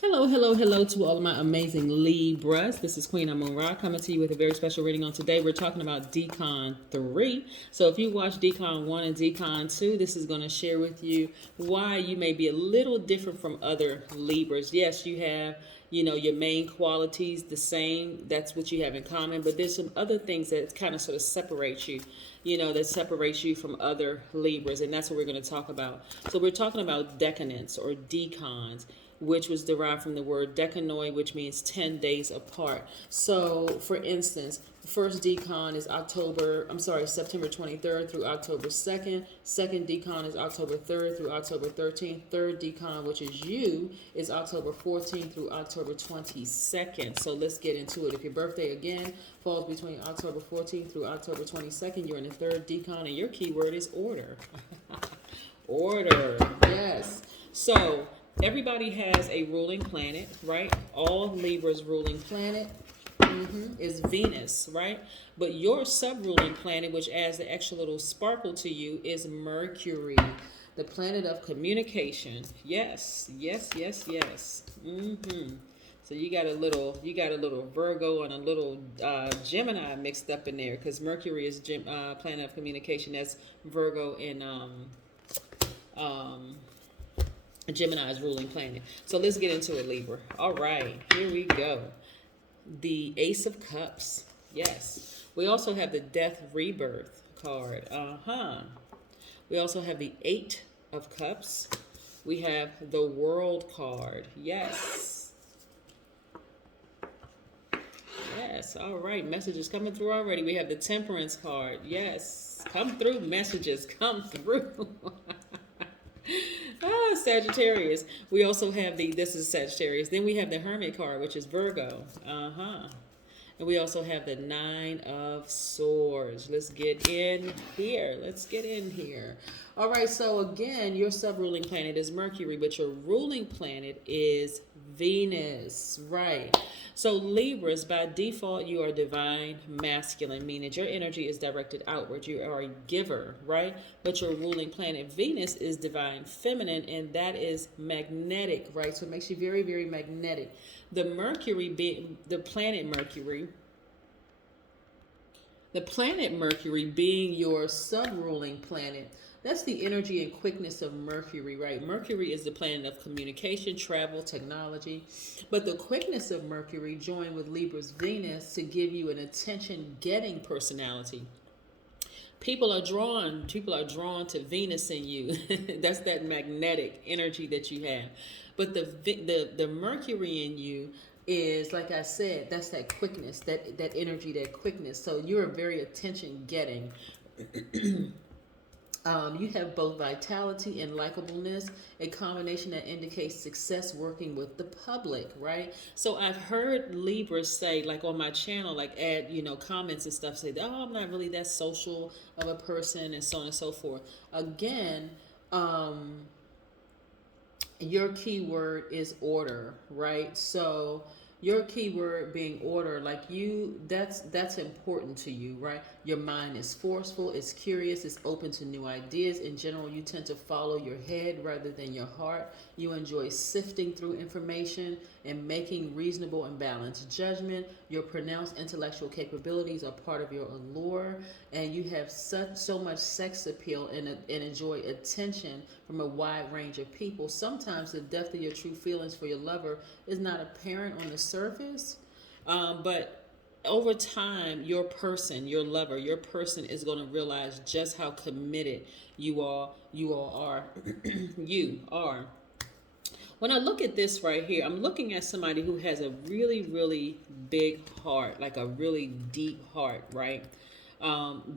Hello, hello, hello to all of my amazing Libras. This is Queen Amun Ra coming to you with a very special reading on today. We're talking about Decan 3. So if you watch Decan 1 and Decan 2, this is going to share with you why you may be a little different from other Libras. Yes, you have, your main qualities the same. That's what you have in common. But there's some other things that kind of sort of separate you, that separates you from other Libras. And that's what we're going to talk about. So we're talking about decadence or decans, which was derived from the word decanoi, which means 10 days apart. So, for instance, the first decon is September 23rd through October 2nd. Second decon is October 3rd through October 13th. Third decon, which is you, is October 14th through October 22nd. So let's get into it. If your birthday, again, falls between October 14th through October 22nd, you're in the third decon, and your keyword is order. Order, yes. So, everybody has a ruling planet, right? All Libras' ruling planet is Venus, right? But your sub-ruling planet, which adds the extra little sparkle to you, is Mercury, the planet of communication. Yes, yes, yes, yes. So you got a little Virgo and a little Gemini mixed up in there, because Mercury is planet of communication. That's Virgo and Gemini's ruling planet. So let's get into it, Libra. All right, here we go. The Ace of Cups. Yes. We also have the Death Rebirth card. We also have the Eight of Cups. We have the World card. Yes. Yes. All right. Messages coming through already. We have the Temperance card. Yes. Come through, messages. Come through. Sagittarius. We also have this is Sagittarius. Then we have the Hermit card, which is Virgo. And we also have the Nine of Swords. Let's get in here. All right, so again, your sub-ruling planet is Mercury, but your ruling planet is Venus, right? So Libras, by default, you are divine masculine, meaning your energy is directed outward. You are a giver, right? But your ruling planet Venus is divine feminine, and that is magnetic, right? So it makes you very, very magnetic. The planet Mercury being your sub-ruling planet, that's the energy and quickness of Mercury, right? Mercury is the planet of communication, travel, technology. But the quickness of Mercury joined with Libra's Venus to give you an attention-getting personality. People are drawn to Venus in you. That's that magnetic energy that you have. But the Mercury in you is, like I said, that's that quickness, that energy, that quickness. So you're very attention getting. You have both vitality and likableness, a combination that indicates success working with the public, right? So I've heard Libras say, like on my channel, like add, comments and stuff, say, oh, I'm not really that social of a person, and so on and so forth. Again, your keyword is order, right? So your keyword being order, like that's important to you, right? Your mind is forceful, it's curious, it's open to new ideas. In general, you tend to follow your head rather than your heart. You enjoy sifting through information and making reasonable and balanced judgment. Your pronounced intellectual capabilities are part of your allure, and you have so much sex appeal and enjoy attention from a wide range of people. Sometimes the depth of your true feelings for your lover is not apparent on the surface, but over time, your person is going to realize just how committed you all are. You are. When I look at this right here, I'm looking at somebody who has a really, really big heart, like a really deep heart, right?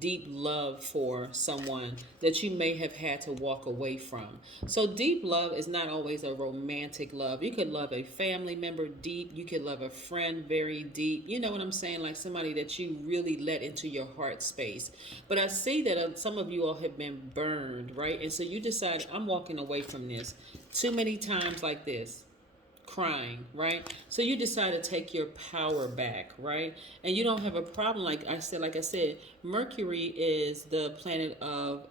Deep love for someone that you may have had to walk away from. So deep love is not always a romantic love. You could love a family member deep. You could love a friend very deep. You know what I'm saying? Like somebody that you really let into your heart space. But I see that some of you all have been burned, right? And so you decide, I'm walking away from this. Too many times like this. crying, right? So you decide to take your power back, right? And you don't have a problem. Like I said, Mercury is the planet of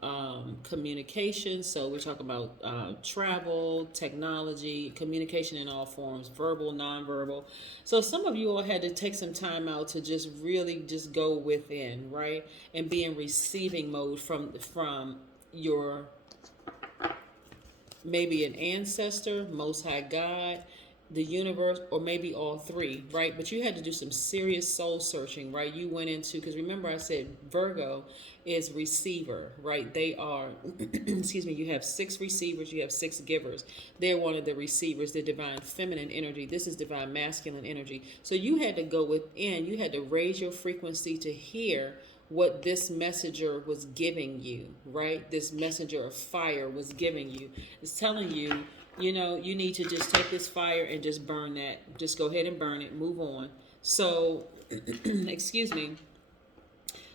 communication. So we're talking about travel, technology, communication in all forms, verbal, nonverbal. So some of you all had to take some time out to just really just go within, right? And be in receiving mode from your, maybe an ancestor, Most High God, the universe, or maybe all three, right? But you had to do some serious soul searching, right? You went into, because remember I said Virgo is receiver, right? They are, excuse me, you have 6 receivers, you have 6 givers. They're one of the receivers, the divine feminine energy. This is divine masculine energy. So you had to go within, you had to raise your frequency to hear what this messenger was giving you, right? This messenger of fire was giving you. It's telling you, you know, you need to just take this fire and just burn that. Just go ahead and burn it, move on. So, excuse me.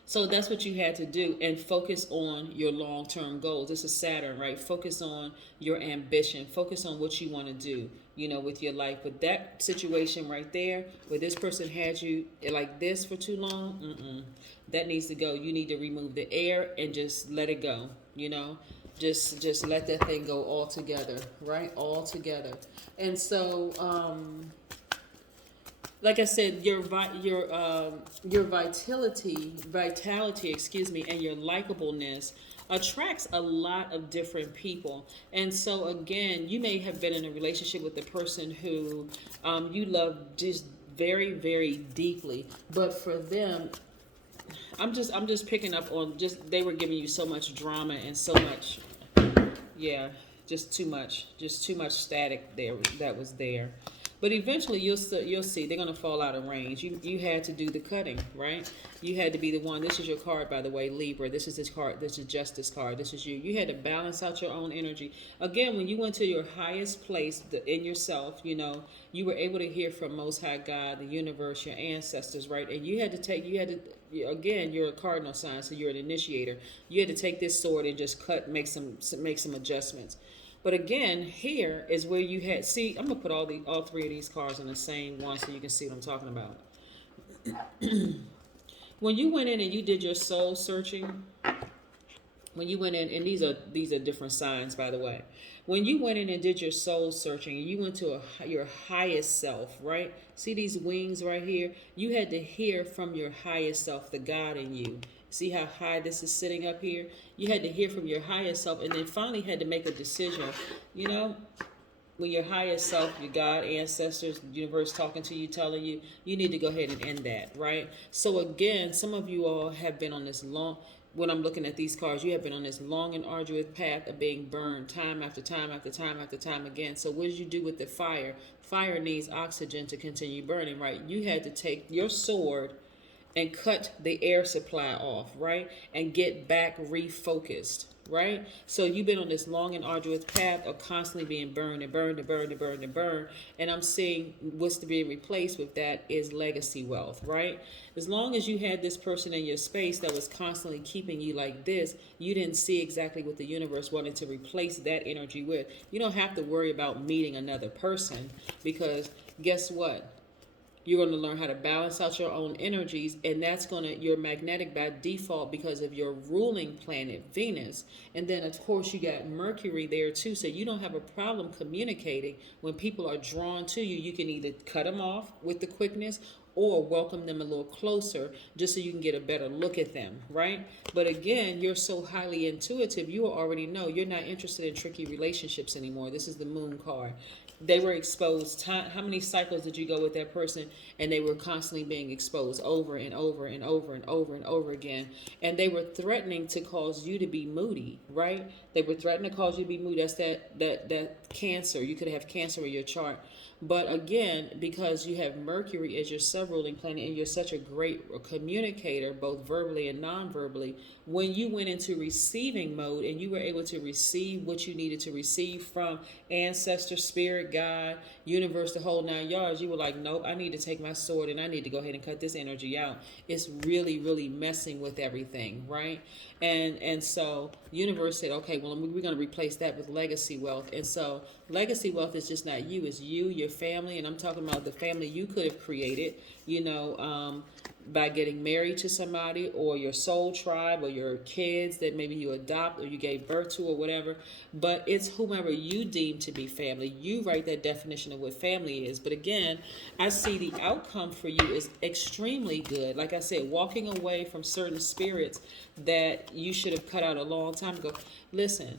So that's what you had to do, and focus on your long-term goals. This is Saturn, right? Focus on your ambition. Focus on what you want to do, you know, with your life. But that situation right there, where this person had you like this for too long, that needs to go. You need to remove the air and just let it go, you know. Just let that thing go all together, right? All together. And so, like I said, your vitality, excuse me, and your likableness attracts a lot of different people. And so again, you may have been in a relationship with the person who you love just very, very deeply, but for them, I'm just picking up on, just they were giving you so much drama and so much, yeah, just too much static there that was there. But eventually you'll see they're gonna fall out of range. You had to do the cutting, right? You had to be the one. This is your card, by the way, Libra. This is this card. This is Justice card. This is you. You had to balance out your own energy. Again, when you went to your highest place in yourself, you know, you were able to hear from Most High God, the universe, your ancestors, right? And you had to again, you're a cardinal sign, so you're an initiator. You had to take this sword and just make some adjustments. But again, here is where you had, see, I'm gonna put all 3 of these cards in the same one so you can see what I'm talking about. When you went in and you did your soul searching, when you went in, and these are different signs, by the way. When you went in and did your soul searching, and you went to your highest self, right? See these wings right here? You had to hear from your highest self, the God in you. See how high this is sitting up here? You had to hear from your highest self, and then finally had to make a decision. You know, when your highest self, your God, ancestors, universe talking to you, telling you, you need to go ahead and end that, right? So again, some of you all have been on this long, when I'm looking at these cards, you have been on this long and arduous path of being burned time after time after time after time again. So what did you do with the fire? Fire needs oxygen to continue burning, right? You had to take your sword and cut the air supply off, right? And get back refocused, right? So you've been on this long and arduous path of constantly being burned and burned and burned and burned and burned. And I'm seeing what's to be replaced with that is legacy wealth, right? As long as you had this person in your space that was constantly keeping you like this, you didn't see exactly what the universe wanted to replace that energy with. You don't have to worry about meeting another person, because guess what? You're going to learn how to balance out your own energies, and that's you're magnetic by default because of your ruling planet, Venus. And then, of course, you got Mercury there, too, so you don't have a problem communicating. When people are drawn to you, you can either cut them off with the quickness or welcome them a little closer just so you can get a better look at them, right? But again, you're so highly intuitive, you already know you're not interested in tricky relationships anymore. This is the Moon card. They were exposed. How many cycles did you go with that person? And they were constantly being exposed over and over and over and over and over again. And they were threatening to cause you to be moody, right? They were threatening to cause you to be moody. That's that Cancer. You could have Cancer in your chart. But again, because you have Mercury as your sub-ruling planet and you're such a great communicator, both verbally and non-verbally, when you went into receiving mode and you were able to receive what you needed to receive from ancestor, spirit, God, universe, the whole 9 yards, you were like, nope, I need to take my sword and I need to go ahead and cut this energy out. It's really, really messing with everything, right? And so universe said, okay, well, we're going to replace that with legacy wealth. And so legacy wealth is just not you, it's you, your family, and I'm talking about the family you could have created, by getting married to somebody, or your soul tribe, or your kids that maybe you adopt or you gave birth to, or whatever. But it's whomever you deem to be family. You write that definition of what family is. But again, I see the outcome for you is extremely good. Like I said, walking away from certain spirits that you should have cut out a long time ago. Listen,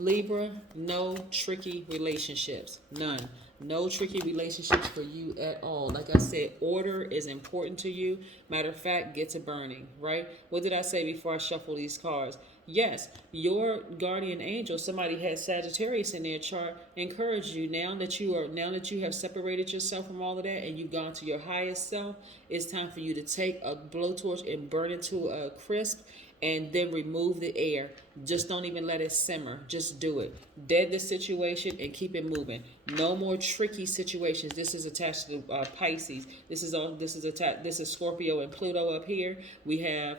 Libra, no tricky relationships. None. No tricky relationships for you at all. Like I said, order is important to you. Matter of fact, get to burning, right? What did I say before I shuffle these cards? Yes, your guardian angel, somebody had Sagittarius in their chart, encouraged you now that you have separated yourself from all of that and you've gone to your highest self. It's time for you to take a blowtorch and burn it to a crisp, and then remove the air. Just don't even let it simmer. Just do it. Dead the situation and keep it moving. No more tricky situations. This is attached to Pisces. This is Scorpio and Pluto up here. We have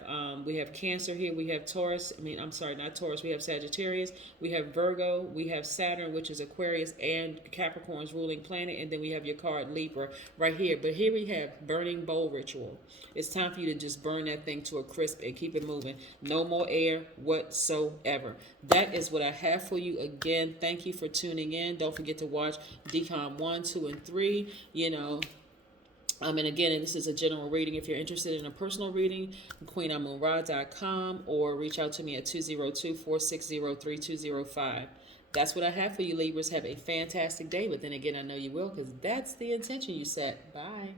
Cancer here. We have Taurus. I'm sorry, not Taurus. We have Sagittarius. We have Virgo. We have Saturn, which is Aquarius and Capricorn's ruling planet. And then we have your card Libra right here. But here we have burning bowl ritual. It's time for you to just burn that thing to a crisp and keep it moving. No more air whatsoever. That is what I have for you. Again, thank you for tuning in. Don't forget to watch Decan 1, 2, and 3. And again, this is a general reading. If you're interested in a personal reading, queenamunra.com, or reach out to me at 202-460-3205. That's what I have for you, Libras. Have a fantastic day. But then again, I know you will, because that's the intention you set. Bye.